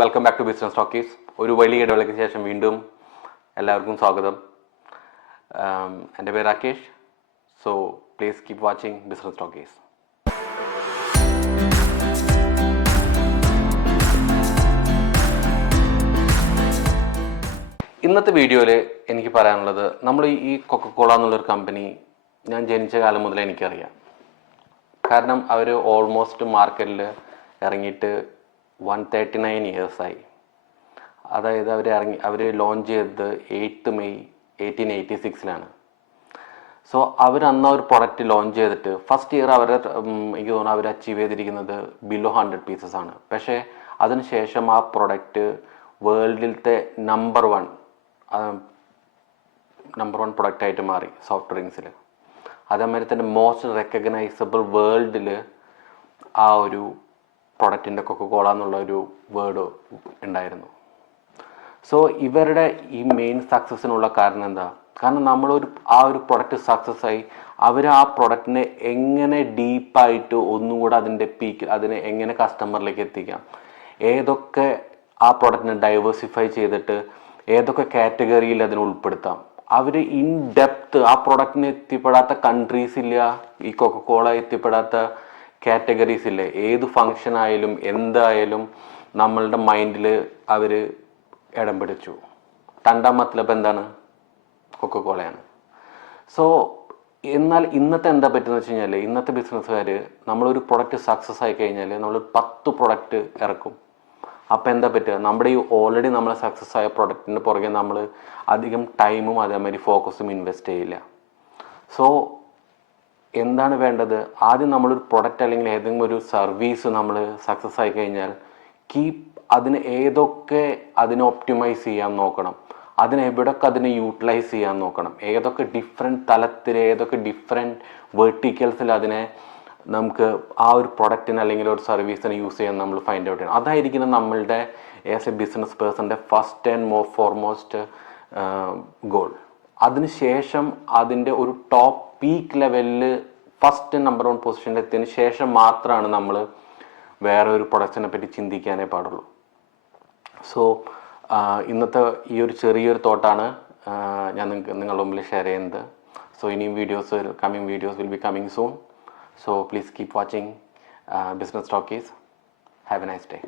Welcome back to Business Talkies. ഒരു വലിയ ഇടവേളയ്ക്ക് ശേഷം വീണ്ടും എല്ലാവർക്കും സ്വാഗതം. എൻ്റെ പേര് Rakesh. So please keep watching Business Talkies. ഇന്നത്തെ വീഡിയോയിൽ എനിക്ക് പറയാനുള്ളത്, നമ്മൾ ഈ കൊക്കക്കോള എന്നുള്ളൊരു കമ്പനി ഞാൻ ജനിച്ച കാലം മുതലേ എനിക്കറിയാം. കാരണം അവർ ഓൾമോസ്റ്റ് മാർക്കറ്റിൽ ഇറങ്ങിയിട്ട് 139 ഇയേഴ്സായി. അതായത് അവർ ലോഞ്ച് ചെയ്തത് 8 മെയ് 1886 സോ അവർ അന്ന് ഒരു പ്രൊഡക്റ്റ് ലോഞ്ച് ചെയ്തിട്ട് ഫസ്റ്റ് ഇയർ എനിക്ക് തോന്നുന്നു അവർ അച്ചീവ് ചെയ്തിരിക്കുന്നത് ബിലോ 100 പീസസ് ആണ്. പക്ഷേ അതിനുശേഷം ആ പ്രൊഡക്റ്റ് വേൾഡിലത്തെ നമ്പർ വൺ പ്രൊഡക്റ്റായിട്ട് മാറി സോഫ്റ്റ് ഡ്രിങ്ക്സിൽ. അതേമാതിരി തന്നെ മോസ്റ്റ് റെക്കഗ്നൈസബിൾ വേൾഡിൽ ആ ഒരു പ്രൊഡക്റ്റിൻ്റെ കൊക്കക്കോള എന്നുള്ള ഒരു വേർഡ് ഉണ്ടായിരുന്നു. സോ ഇവരുടെ ഈ മെയിൻ സക്സസ്സിനുള്ള കാരണം എന്താ? കാരണം ആ ഒരു പ്രൊഡക്റ്റ് സക്സസ് ആയി അവർ ആ പ്രൊഡക്റ്റിനെ എങ്ങനെ ഡീപ്പായിട്ട് ഒന്നുകൂടെ അതിൻ്റെ അതിനെ എങ്ങനെ കസ്റ്റമറിലേക്ക് എത്തിക്കാം, ഏതൊക്കെ ആ പ്രൊഡക്റ്റിനെ ഡൈവേഴ്സിഫൈ ചെയ്തിട്ട് ഏതൊക്കെ കാറ്റഗറിയിൽ അതിനെ ഉൾപ്പെടുത്താം. അവർ ഇൻ ഡെപ്ത് ആ പ്രൊഡക്റ്റിന് എത്തിപ്പെടാത്ത കൺട്രീസ് ഇല്ല, ഈ കൊക്കക്കോള എത്തിപ്പെടാത്ത കാറ്റഗറീസ് ഇല്ലേ. ഏത് ഫങ്ഷൻ ആയാലും എന്തായാലും നമ്മളുടെ മൈൻഡിൽ അവർ ഇടം പിടിച്ചു. രണ്ടാം മത്ലബ് എന്താണ്? കൊക്കക്കോളയാണ്. സോ എന്നാൽ ഇന്നത്തെ എന്താ പറ്റുന്നത് വെച്ച് കഴിഞ്ഞാൽ, ഇന്നത്തെ ബിസിനസ്സുകാർ നമ്മളൊരു പ്രൊഡക്റ്റ് സക്സസ് ആയി കഴിഞ്ഞാൽ നമ്മൾ 10 പ്രൊഡക്റ്റ് ഇറക്കും. അപ്പോൾ എന്താ പറ്റുക? നമ്മുടെ ഈ ഓൾറെഡി നമ്മൾ സക്സസ് ആയ പ്രൊഡക്റ്റിന് പുറകെ നമ്മൾ അധികം ടൈമും അതേമാതിരി ഫോക്കസും ഇൻവെസ്റ്റ് ചെയ്യില്ല. സോ എന്താണ് വേണ്ടത്? ആദ്യം നമ്മളൊരു പ്രൊഡക്റ്റ് അല്ലെങ്കിൽ ഏതെങ്കിലും ഒരു സർവീസ് നമ്മൾ സക്സസ് ആയി കഴിഞ്ഞാൽ അതിനെ ഒപ്റ്റിമൈസ് ചെയ്യാൻ നോക്കണം, എവിടെയൊക്കെ അതിനെ യൂട്ടിലൈസ് ചെയ്യാൻ നോക്കണം, ഏതൊക്കെ ഡിഫറെൻറ്റ് തലത്തിൽ ഏതൊക്കെ ഡിഫറെൻറ്റ് വെർട്ടിക്കൽസിൽ അതിനെ നമുക്ക് ആ ഒരു പ്രൊഡക്റ്റിന് അല്ലെങ്കിൽ ഒരു സർവീസിനെ യൂസ് ചെയ്യാൻ നമ്മൾ ഫൈൻഡ് ഔട്ട് ചെയ്യണം. അതായിരിക്കണം നമ്മളുടെ ആസ് എ ബിസിനസ് പേഴ്സൻ്റെ ഫസ്റ്റ് ആൻഡ് ഫോർമോസ്റ്റ് ഗോൾ. അതിനുശേഷം അതിൻ്റെ ഒരു ടോപ്പ് പീക്ക് ലെവലിൽ ഫസ്റ്റ് നമ്പർ 1 പൊസിഷനിൽ എത്തിയതിന് ശേഷം മാത്രമാണ് നമ്മൾ വേറെ ഒരു പ്രൊഡക്റ്റിനെ പറ്റി ചിന്തിക്കാനേ പാടുള്ളൂ. സോ ഇന്നത്തെ ഈ ഒരു ചെറിയൊരു തോട്ടാണ് ഞാൻ നിങ്ങളുടെ മുമ്പിൽ ഷെയർ ചെയ്യുന്നത്. സോ ഇനിയും coming videos will be coming soon. So please keep watching Business talkies. Have A nice day.